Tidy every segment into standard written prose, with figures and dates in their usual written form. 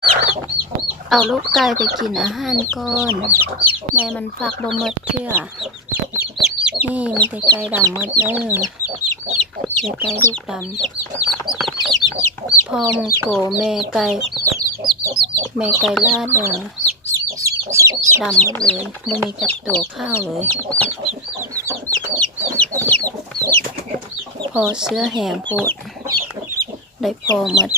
เอาลูกไก่ไปกินอาหารก่อนแม่มันฟักบ่หมดเชื่อนี่มีแต่ไก่ดำหมดเลยเด็กไก่ลูกดำพ่อมึงโกแม่ไก่ลาดดำหมดเลยไม่มีจักตัวข้าวเลยพอเสื้อแหงโพดได้พอหมด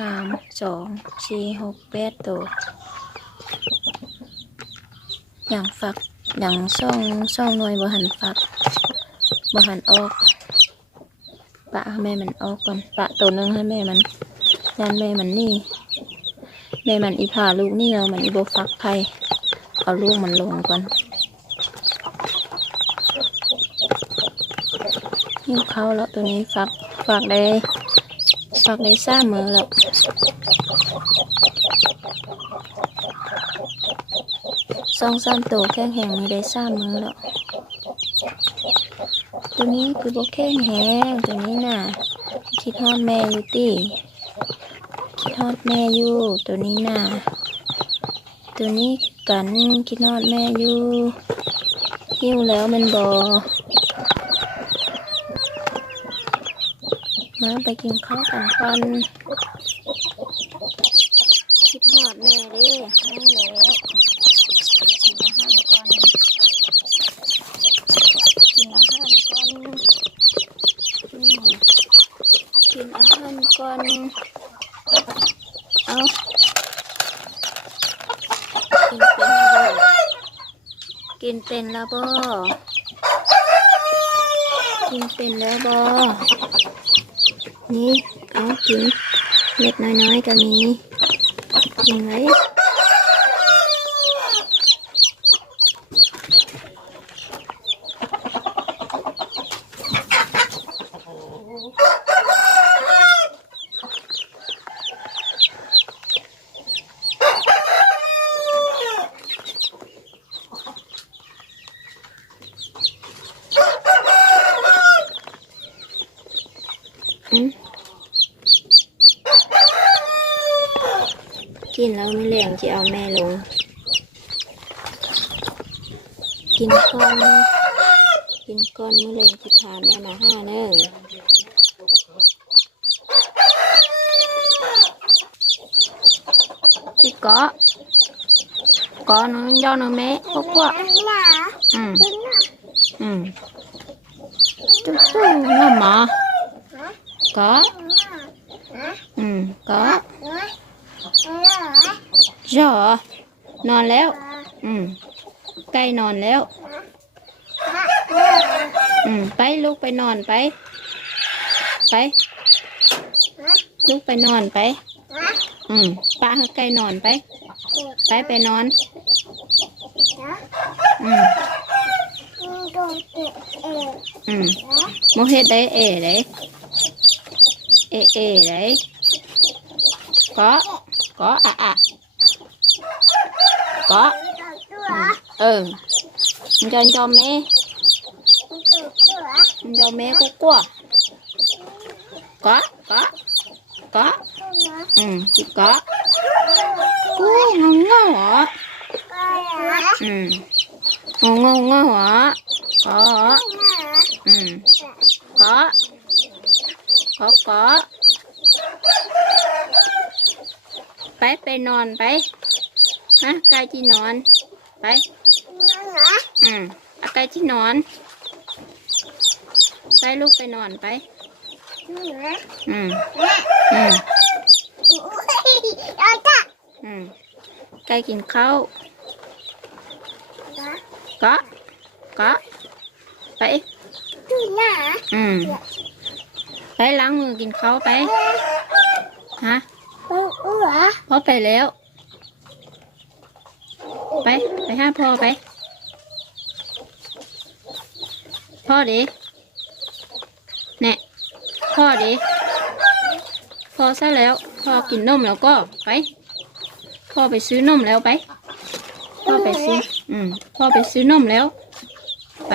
งาม2 4 6 8ตัวอย่างฝักอย่างช่องหน่วยบ่หันฝักบ่หันออกปะให้แม่มันออกก่อนปะตัวนึงให้แม่มันยันแม่มันนี่แม่มันอีผ่าลูกนี่แล้วมันอีโบฟักไข่เอาลูกมันลงก่อนหิ้วเข้าแล้วตัวนี้ฝักได้3 มื้อแล้ว2-3 ตัวแข้งแห้งนี่ได้3 มื้อแล้วตัวนี้คือโบแข้งแห้งตัวนี้น่ะคิดฮอดแม่อยู่ติคิดฮอดแม่อยู่ตัวนี้น่ะตัวนี้กันคิดฮอดแม่อยู่หิ้วแล้วมันบ่มาไปกินข้าวกันก่อนคิดฮอดแม่เด้นั่นแหละกินอาหารก่อนกินอาหารก่อนกินอาหารก่อนเอากินเป็นแล้วบ่กินเป็นแล้วบ่นี่เอากินเล็กน้อยๆก็มีกินไว้กินแล้วไม่แรงจะเอาแม่ลงกินก้อนไม่แรงจะพาแม่มาห้าเนอะจิเกาะน้องย่อน้องแม่พวกตุ๊กน้ำหมอเกาะเกาะจ่อนอนแล้วใกล้นอนแล้วไปลูกไปนอนไปลูกไปนอนไปป้าให้ใกล้นอนไปนอนโมเฮ็ดได้ได้ได้có à có cho mẹ của có chị có ngon hả ngon hả cóไปนอนไปฮะไก่ที่นอนไปไก่ที่นอนไปลูกไปนอนไปไก่กินข้าวก็ไปไปล้างมือกินข้าวไปฮะพ่อไปแล้วไปหาพ่อไปพ่อดิเนี่ยพ่อดิพ่อซะแล้วพ่อกินนมแล้วก็ไปพ่อไปซื้อนมแล้วไปพ่อไปซื้อนมแล้วไป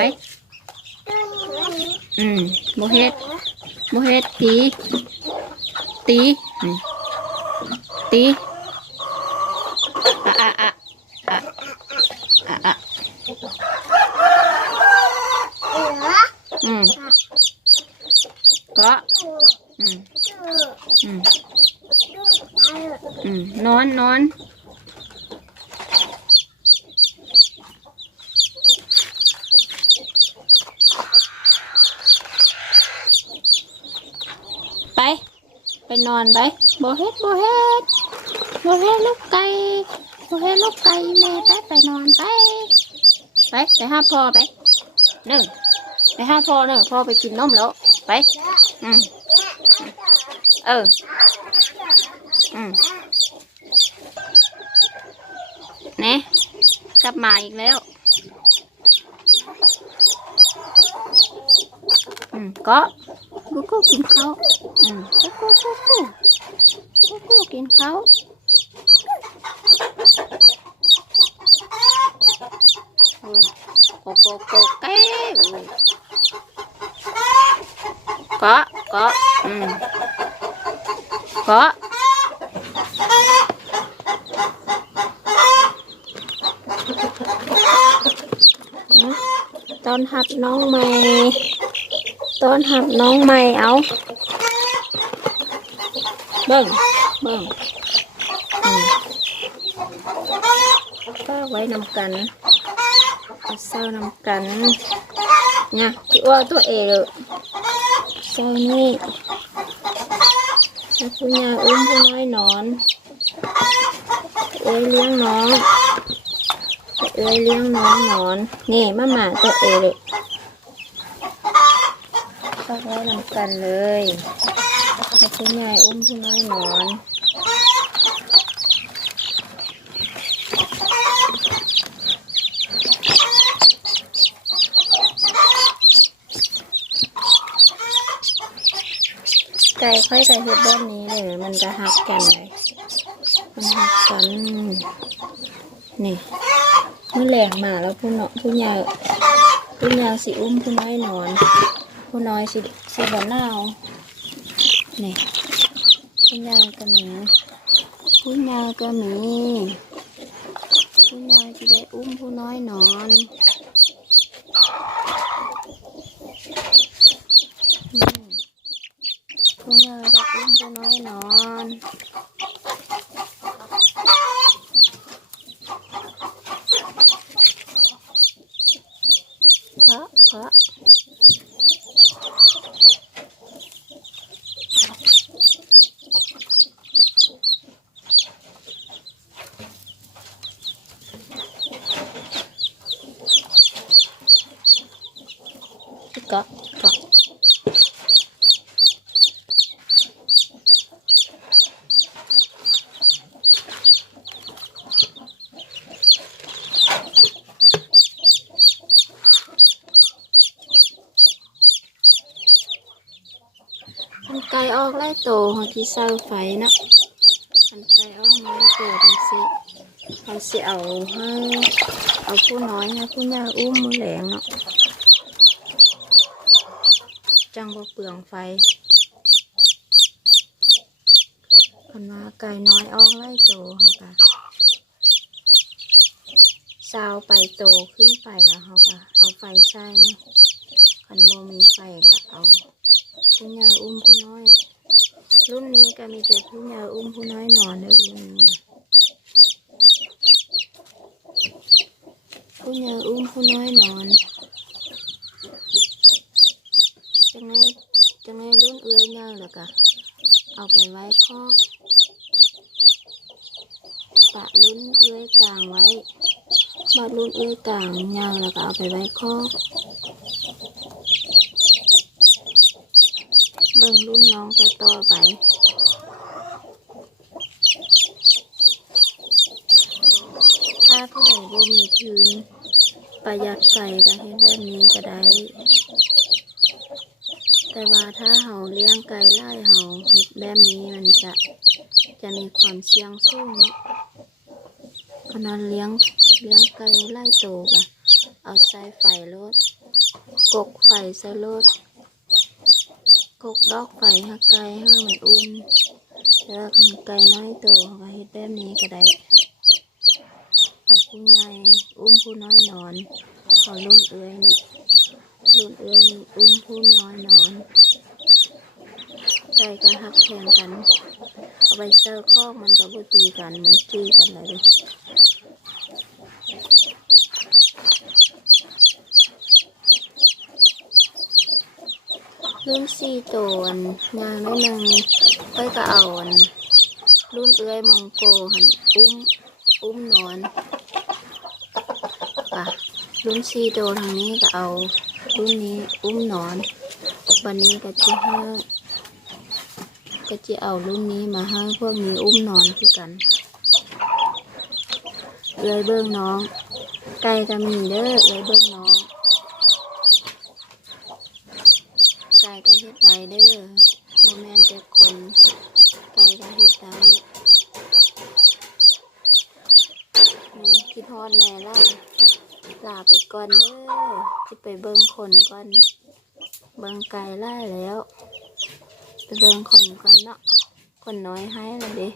โมเฮ็ดตี ตีอะอะอะอะอะอะก็นอนนอนไปนอนไปบ่เฮ็ดลูกไก่บ่เฮ็ดลูกไก่แม่ไปนอนไปหาพ่อไปหนึ่งไปหาพ่อหนึ่งพ่อไปกินนมแล้วไปเออเนี่ยกลับมาอีกแล้วก็กูกินข้าวกูกินข้าวโกเก้ก็ตอนหับน้องใหม่เอาเบิ่งก็ไว้นำกันเศร้านำกันนะที่ว่าตัวเองเศร้านี่แล้วคุณยายอุ้มผู้น้อยนอนเลี้ยงน้องนอนนี่มาตัวเองก็ไว้นำกันเลยแล้วคุณยายอุ้มผู้น้อยนอนไก่ค่อยไก่เห็ดแบบนี้เลยมันจะหักกันเลยมันหักกันนี่มันแหลกมาแล้วผู้ยาวสิอุ้มผู้น้อยนอนผู้น้อยสิบ่หนาวนี่ผู้ยาวก็มีผู้ยาวจะได้อุ้มผู้น้อยนอนผู้ยาวได้อุ้มผู้น้อยนอนก็ไก่ออกไล่โตของที่เสาไฟนะมันไก่ออกมาโตจังสิเขาสิเอาผู้น้อยให้ผู้ยาวอุ้มมือแหลงเนาะจังบ่เปลืองไฟคนมาไก่น้อยออกไล่โตเขาก็สาวไปโตขึ้นไปแล้วเขาก็เอาไฟใส่คันโมมีไฟก็เอาผู้ยาวอุ้มผู้น้อยรุ่นนี้ก็มีแต่ผู้ยาวอุ้มผู้น้อยนอนเลยรุ่นนี้นะผู้ยาวอุ้มผู้น้อยนอนจังไงรุ่นเอื้อยเงาแล้วก็เอาไปไว้คอกปะรุ่นเอื้อยกลางไว้บัดรุ่นเอื้อยกลางเงาแล้วก็เอาไปไว้คอกเบิ่งรุ่นน้องต่อไปถ้าผู้ใดบ่มีทุนประหยัดไฟก็เฮ็ดแบบนี้ก็ได้แต่ว่าถ้าเฮาเลี้ยงไก่ไล่เฮาเฮ็ดแบบนี้มันจะมีความเสี่ยงสูงเนาะขนาดเลี้ยงไก่ไล่โตก็เอาใส่ไฟรถกกไฟใส่รถ กกดอกไฟหักไก่ให้มันอุ่นแล้วคันไก่น้อยโตเขาก็เฮ็ดแบบนี้ก็ได้เอาผู้ใหญ่ผู้น้อยนอนเอารุ่นเอื้อยนี่ผู้น้อยนอนไก่ก็หักแข่งกันเอาไปเซอร์คอกมันก็บ่ตีกันมันจี้กันเลยดิรุ่น4 ตัวย่างได้1ค่อยก็เอารุ่นเอื้อยมองโกหันนอนอ่ะรุ่น4 ตัวทางนี้ก็เอารุ่นนี้นอนวันนี้ก็จะเอารุ่นนี้มาให้พวกนี้นอนคือกันเลยเบิ่งน้องไก่ก็มีเด้อเลยเบิ่งน้องไก่ก็เฮ็ดได้เด้อบ่แม่นแต่คนไก่ก็เฮ็ดได้คิดฮอดแม่ล่ะลาไปก่อนเด้อสิไปเบิ่งคนก่อนเบิ่งไก่ล่าแล้วไปเบิ่งคนก่อนเนาะคนน้อยให้แล้วเด้